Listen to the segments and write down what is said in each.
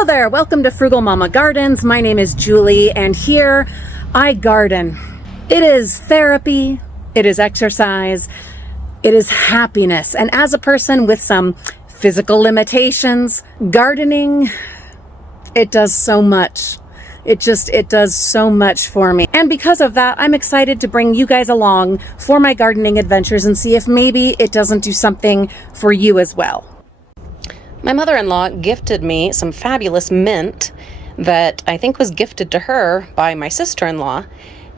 Hello there, welcome to Frugal Mama Gardens. My name is Julie, and here I garden. It is therapy, it is exercise, it is happiness. And as a person with some physical limitations, gardening, it does so much. It does so much for me. And because of that, I'm excited to bring you guys along for my gardening adventures and see if maybe it doesn't do something for you as well. My mother-in-law gifted me some fabulous mint that I think was gifted to her by my sister-in-law,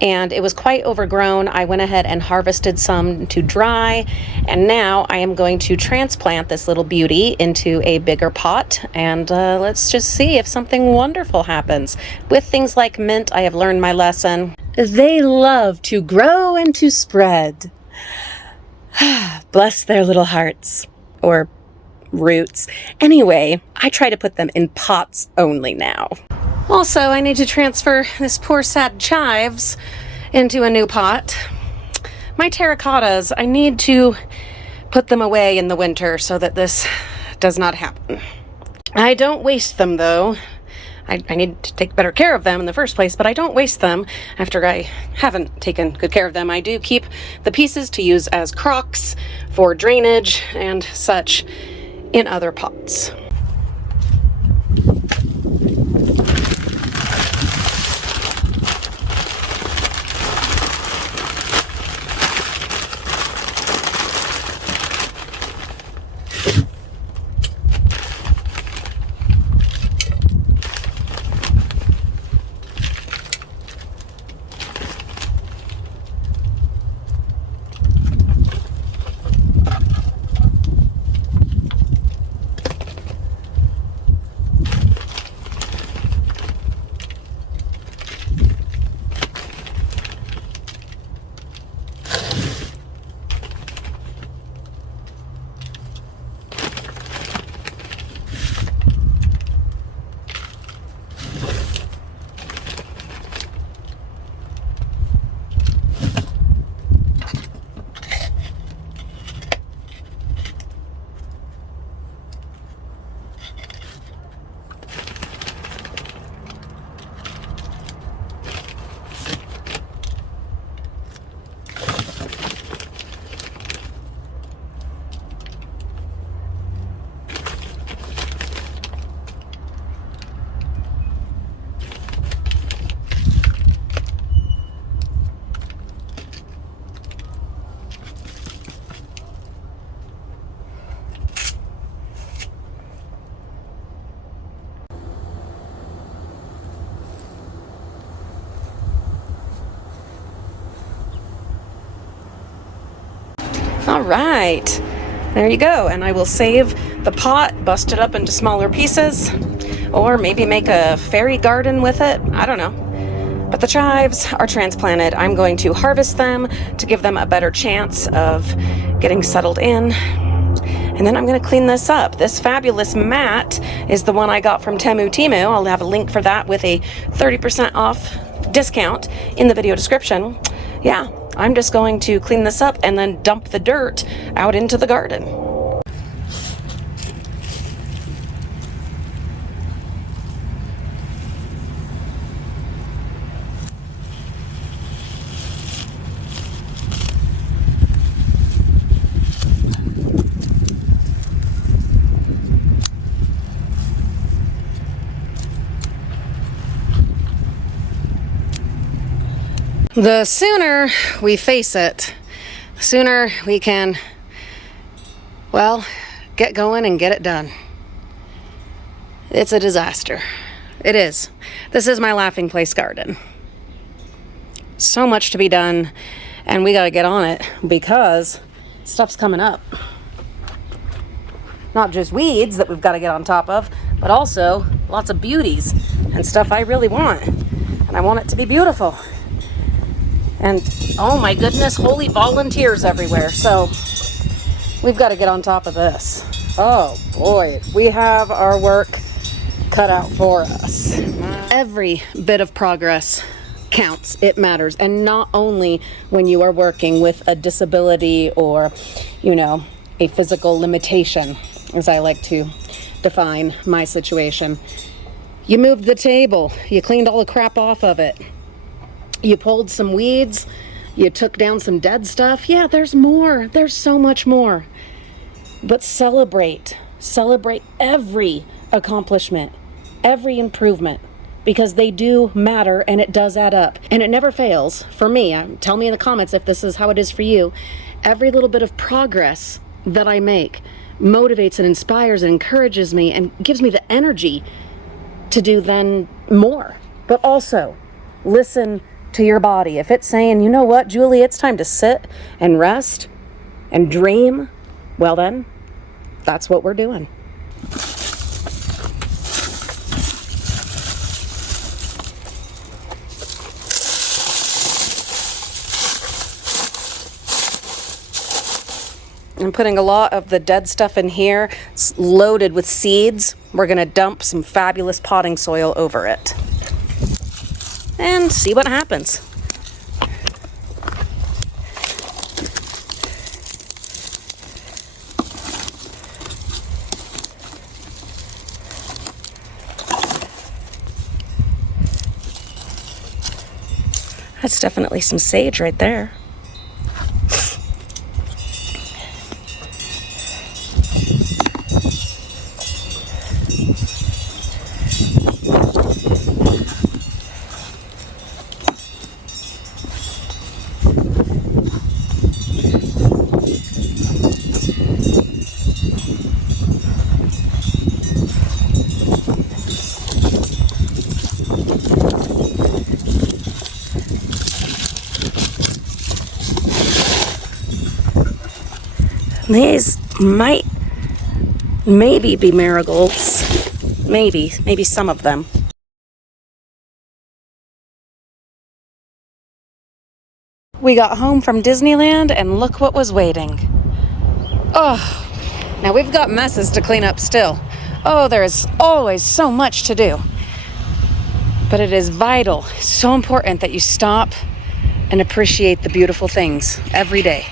and it was quite overgrown. I went ahead and harvested some to dry, and now I am going to transplant this little beauty into a bigger pot, and let's just see if something wonderful happens. With things like mint, I have learned my lesson. They love to grow and to spread. Bless their little hearts, or roots. Anyway, I try to put them in pots only now. Also, I need to transfer this poor sad chives into a new pot. My terracottas, I need to put them away in the winter so that this does not happen. I don't waste them though. I need to take better care of them in the first place, but I don't waste them after I haven't taken good care of them. I do keep the pieces to use as crocks for drainage and such in other pots. All right, there you go. And I will save the pot, bust it up into smaller pieces, or maybe make a fairy garden with it. I don't know. But the chives are transplanted. I'm going to harvest them to give them a better chance of getting settled in. And then I'm going to clean this up. This fabulous mat is the one I got from Temu. I'll have a link for that with a 30% off discount in the video description. Yeah, I'm just going to clean this up and then dump the dirt out into the garden. The sooner we face it, the sooner we can, well, get going and get it done. It's a disaster. It is. This is my laughing place garden. So much to be done, and we gotta get on it because stuff's coming up. Not just weeds that we've got to get on top of, but also lots of beauties and stuff I really want. And I want it to be beautiful. And oh my goodness, holy volunteers everywhere. So we've got to get on top of this. Oh boy, we have our work cut out for us. Every bit of progress counts. It matters. And not only when you are working with a disability or, you know, a physical limitation, as I like to define my situation. You moved the table. You cleaned all the crap off of it. You pulled some weeds. You took down some dead stuff. Yeah, there's more. There's so much more. But celebrate. Celebrate every accomplishment, every improvement, because they do matter and it does add up. And it never fails for me. Tell me in the comments if this is how it is for you. Every little bit of progress that I make motivates and inspires and encourages me and gives me the energy to do then more. But also, listen to your body. If it's saying, you know what, Julie, it's time to sit and rest and dream, well then, that's what we're doing. I'm putting a lot of the dead stuff in here. It's loaded with seeds. We're gonna dump some fabulous potting soil over it and see what happens. That's definitely some sage right there. These might maybe be marigolds. Maybe some of them. We got home from Disneyland and look what was waiting. Oh, now we've got messes to clean up still. Oh, there is always so much to do. But it is vital, so important that you stop and appreciate the beautiful things every day.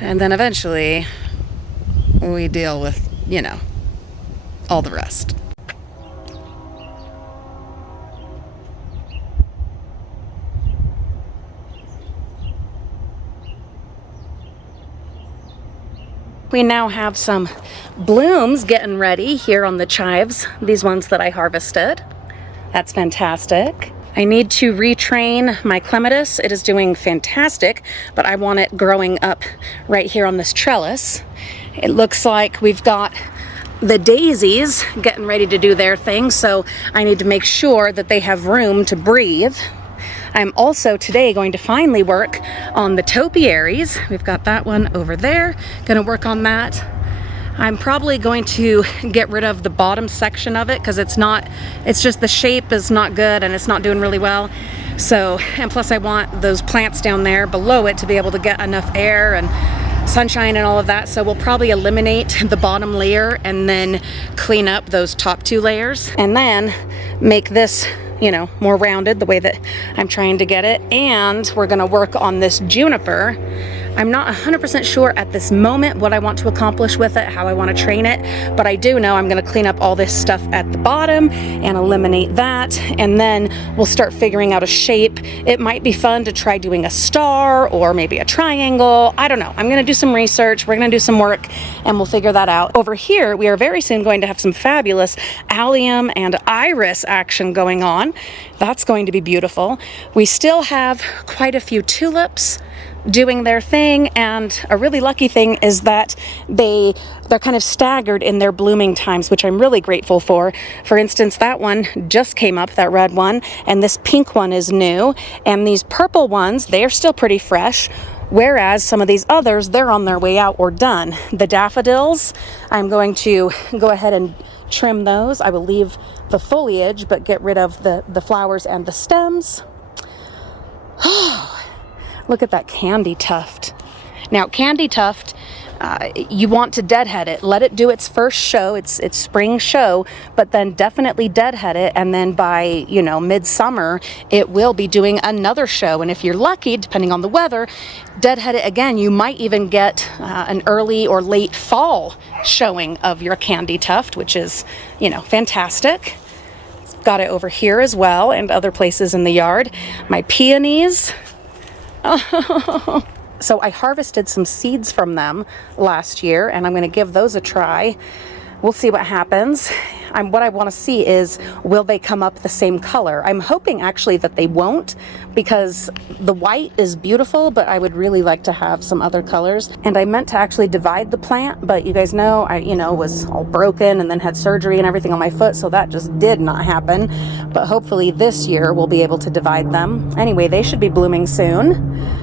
And then eventually, we deal with, you know, all the rest. We now have some blooms getting ready here on the chives, these ones that I harvested. That's fantastic. I need to retrain my clematis. It is doing fantastic, but I want it growing up right here on this trellis. It looks like we've got the daisies getting ready to do their thing, so I need to make sure that they have room to breathe. I'm also today going to finally work on the topiaries. We've got that one over there. Gonna work on that. I'm probably going to get rid of the bottom section of it because it's just the shape is not good and it's not doing really well. So, and plus I want those plants down there below it to be able to get enough air and sunshine and all of that. So we'll probably eliminate the bottom layer and then clean up those top two layers and then make this, you know, more rounded the way that I'm trying to get it. And we're gonna work on this juniper. I'm not 100% sure at this moment what I want to accomplish with it, how I want to train it, but I do know I'm going to clean up all this stuff at the bottom and eliminate that, and then we'll start figuring out a shape. It might be fun to try doing a star or maybe a triangle. I don't know. I'm going to do some research. We're going to do some work and we'll figure that out. Over here, we are very soon going to have some fabulous allium and iris action going on. That's going to be beautiful. We still have quite a few tulips doing their thing, and a really lucky thing is that they're kind of staggered in their blooming times, which I'm really grateful for. For instance, that one just came up, that red one, and this pink one is new, and these purple ones, they're still pretty fresh, whereas some of these others, they're on their way out or done. The daffodils, I'm going to go ahead and trim those. I will leave the foliage but get rid of the flowers and the stems. Look at that candy tuft. Now, candy tuft, you want to deadhead it. Let it do its first show, its spring show, but then definitely deadhead it. And then by, midsummer, it will be doing another show. And if you're lucky, depending on the weather, deadhead it again. You might even get an early or late fall showing of your candy tuft, which is, fantastic. Got it over here as well and other places in the yard. My peonies. So I harvested some seeds from them last year, and I'm going to give those a try. We'll see what happens. What I want to see is, will they come up the same color? I'm hoping actually that they won't, because the white is beautiful, but I would really like to have some other colors. And I meant to actually divide the plant, but you guys know I, was all broken and then had surgery and everything on my foot, so that just did not happen. But hopefully this year we'll be able to divide them. Anyway, they should be blooming soon.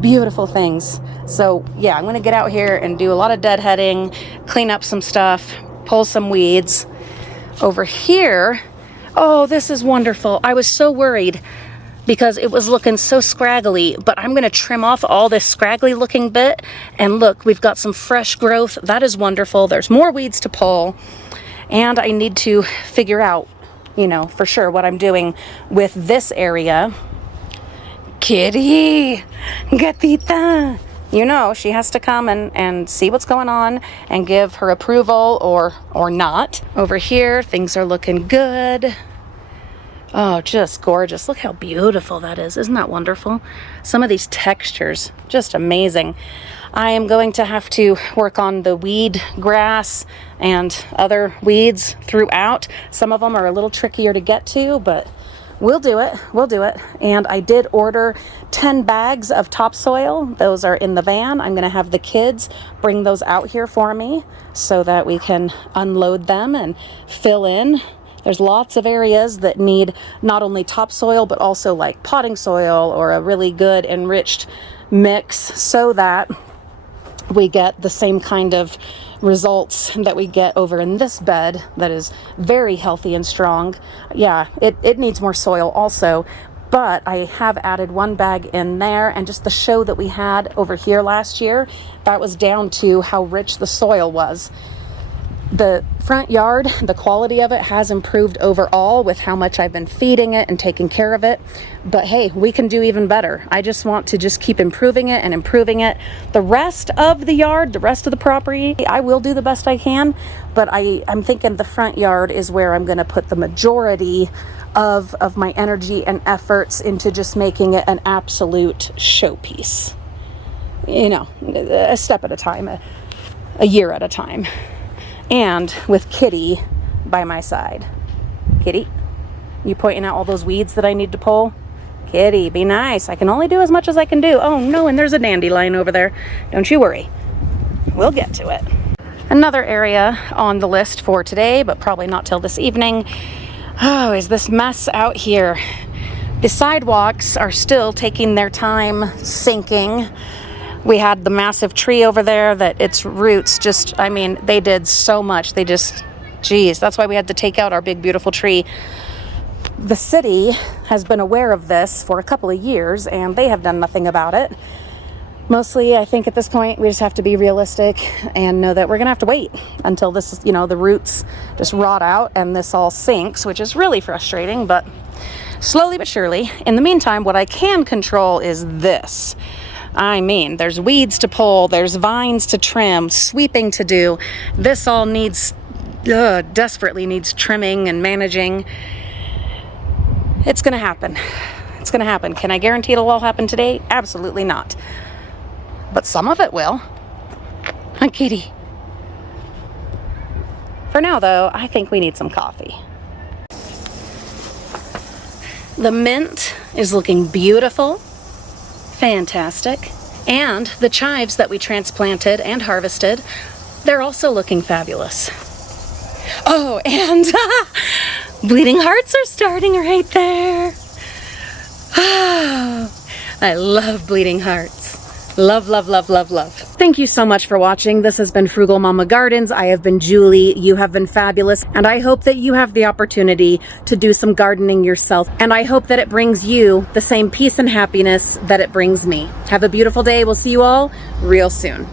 Beautiful things. So yeah, I'm gonna get out here and do a lot of deadheading, clean up some stuff, pull some weeds. Over here, oh, this is wonderful. I was so worried because it was looking so scraggly, but I'm gonna trim off all this scraggly looking bit, and look, we've got some fresh growth. That is wonderful. There's more weeds to pull, and I need to figure out, for sure what I'm doing with this area. Kitty, gatita. She has to come and see what's going on and give her approval or not. Over here, things are looking good. Oh, just gorgeous. Look how beautiful that is. Isn't that wonderful? Some of these textures, just amazing. I am going to have to work on the weed grass and other weeds throughout. Some of them are a little trickier to get to, but we'll do it. We'll do it. And I did order 10 bags of topsoil. Those are in the van. I'm going to have the kids bring those out here for me so that we can unload them and fill in. There's lots of areas that need not only topsoil, but also like potting soil or a really good enriched mix so that we get the same kind of results that we get over in this bed that is very healthy and strong. Yeah, it needs more soil also, but I have added one bag in there, and just the show that we had over here last year, that was down to how rich the soil was. The front yard, the quality of it has improved overall with how much I've been feeding it and taking care of it. But hey, we can do even better. I just want to just keep improving it and improving it. The rest of the yard, the rest of the property, I will do the best I can. But I'm thinking the front yard is where I'm going to put the majority of my energy and efforts into just making it an absolute showpiece. A step at a time, a year at a time. And with Kitty by my side. Kitty, you pointing out all those weeds that I need to pull? Kitty, be nice. I can only do as much as I can do. Oh no, and there's a dandelion over there. Don't you worry. We'll get to it. Another area on the list for today, but probably not till this evening, is this mess out here. The sidewalks are still taking their time sinking. We had the massive tree over there that its roots they did so much. That's why we had to take out our big, beautiful tree. The city has been aware of this for a couple of years, and they have done nothing about it. Mostly, I think at this point, we just have to be realistic and know that we're going to have to wait until this, the roots just rot out and this all sinks, which is really frustrating, but slowly but surely. In the meantime, what I can control is this. There's weeds to pull, there's vines to trim, sweeping to do. This all desperately needs trimming and managing. It's going to happen. It's going to happen. Can I guarantee it'll all happen today? Absolutely not. But some of it will. Hi, Kitty. For now, though, I think we need some coffee. The mint is looking beautiful. Fantastic. And the chives that we transplanted and harvested, they're also looking fabulous. Oh, and bleeding hearts are starting right there. Oh, I love bleeding hearts. Love, love, love, love, love. Thank you so much for watching. This has been Frugal Mama Gardens. I have been Julie. You have been fabulous. And I hope that you have the opportunity to do some gardening yourself. And I hope that it brings you the same peace and happiness that it brings me. Have a beautiful day. We'll see you all real soon.